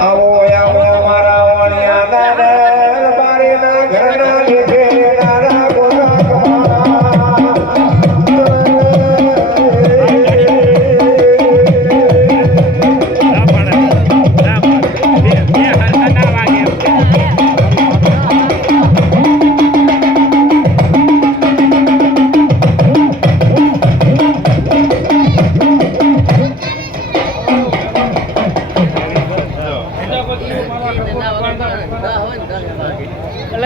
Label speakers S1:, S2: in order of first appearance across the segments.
S1: આવો આવો મારા બારીના ઘરના લીધે.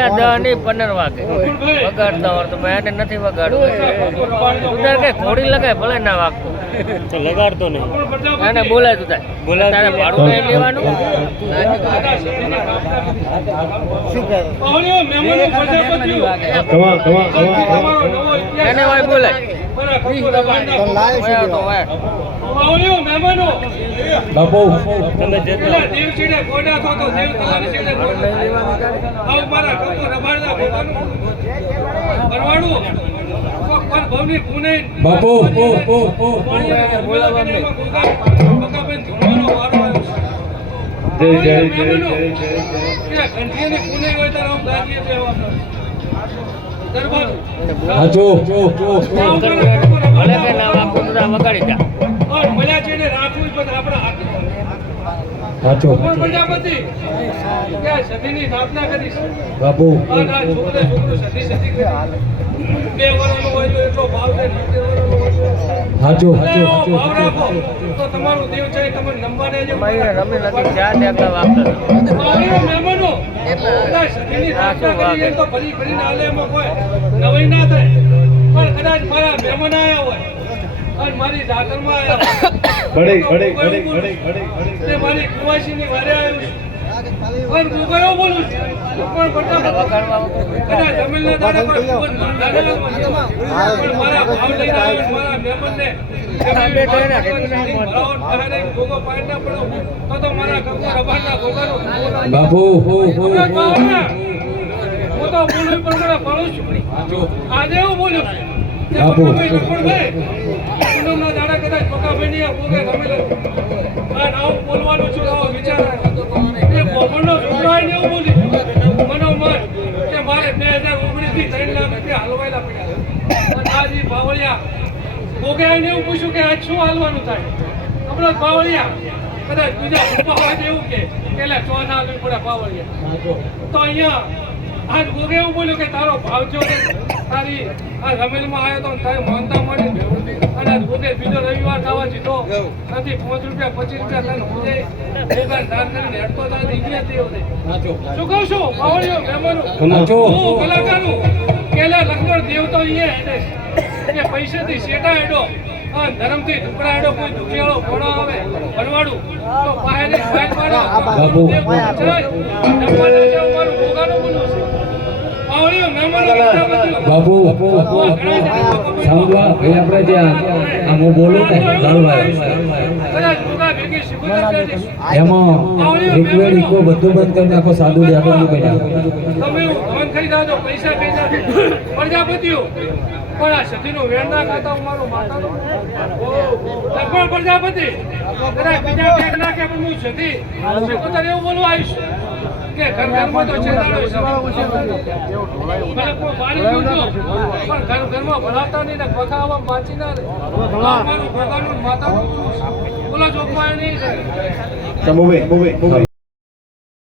S2: એટલે દસની પંદર વાગે. વગાડતા હોય તો મેં એને નથી વગાડવું. ઉધાર કઈ ઘોડી લગાય ભલે ના વાગતું.
S3: તો લગાડતો નહીં.
S2: એને બોલાય તું તારે.
S3: બોલે
S2: તારે ભાડું નહીં લેવાનું? એને હોય બોલાય.
S3: બાપુ જેટલા બાપુ જય જય જય જય હાચો
S2: ભલે કે ના વાગતું તું તારે વગાડી જા.
S4: મળ્યા છે ને રાખવું પણ આપણા હાથ.
S3: હાચો
S4: પ્રજાપતિ કે સતીની સ્થાપના કરી
S3: બાપુ.
S4: આ છોકરે છોકરો સતી સતી કરી. બે વર્ષનો હોય તો એટલો ભાવ છે ને વર્ષનો હોય
S3: હાચો હાચો હાચો
S4: તો તમારું દેવ છે એ તમને નંબર જે
S2: મહિને નથી ચાર
S4: ત્યાં મહેમાનો કદાચ સતીની સ્થાપના કરી એ તો ફરી ફરીને હાલે એમાં કોઈ નવાઈ ના થાય. પણ કદાચ મારા મહેમાન આવ્યા હોય અને મારી જાગરમાં આવ્યા
S3: ઘડી
S4: હોય
S3: ઘડી ઘડી ઘડી ઘડી ઘડી
S4: તે મારી કુવાસીની વારે આવ્યું
S3: બાપુ હો હો હો
S4: ને, હું. તો બોલું પણ મને પાડું છું. આજે
S3: બાપુ.
S4: દાડા કદાચ પકાભાઈની આ ભોગે ગમે આવું બોલવાનું છું, આવો વિચાર એવું બોલ્યું, મનોમન કે મારે 2019 થી ત્રણ લાખ રૂપિયા હલવાયેલા પડ્યા. અને બાવળિયા, ભોગે એવું પૂછ્યું કે આજ શું હાલવાનું થાય બાવળિયા કદાચ બીજા એવું કે પેલા ચોના હાલવી પડે બાવળિયા તો અહીંયા આજ ગોગે એવું બોલ્યું કે તારો ભાવ જો તારી આ રમેલમાં આવ્યો તો તારે માનતા મળી અને પોતે બીજો રવિવાર થવા જીતો નથી પાંચ રૂપિયા પચીસ રૂપિયા તને હોજે ભગવાન દાન કરીને હેડતો તારે દીકરી હતી. શું કહું છું? બાવળીઓ મહેમાનો હું કલાકારનું. પેલા લખમણ દેવ તો અહીંયા હેડે. એ પૈસેથી શેટા હેડો. ધર્મથી ટુકડા હેડો કોઈ દુખિયાળો ઘોડો આવે ભરવાડું તો પાયાની ફાઇલ પાડો. છે. જમવાનું છે, અમારું ભોગાનું બોલવું છે.
S3: બાપુ સાંભળવા ભાઈ, આપણે જ્યાં આમ હું બોલું ને ઇકો બધું કરી નાખો, સાદું
S4: પૈસા પ્રજાપતિઓ, પણ આ સતીનું વેણ ના ખાતા પ્રજાપતિ. પણ હું સતી. પોતાને એવું બોલવા આવીશ કે ઘર ઘરમાં તો છેદાડો છે. ભલે કોઈ મારી પણ ઘર ઘરમાં ભણાતા નહીં ને ભગાવા વાંચી ના. મારું માતાનું બોલા જોગમાં નહીં છે.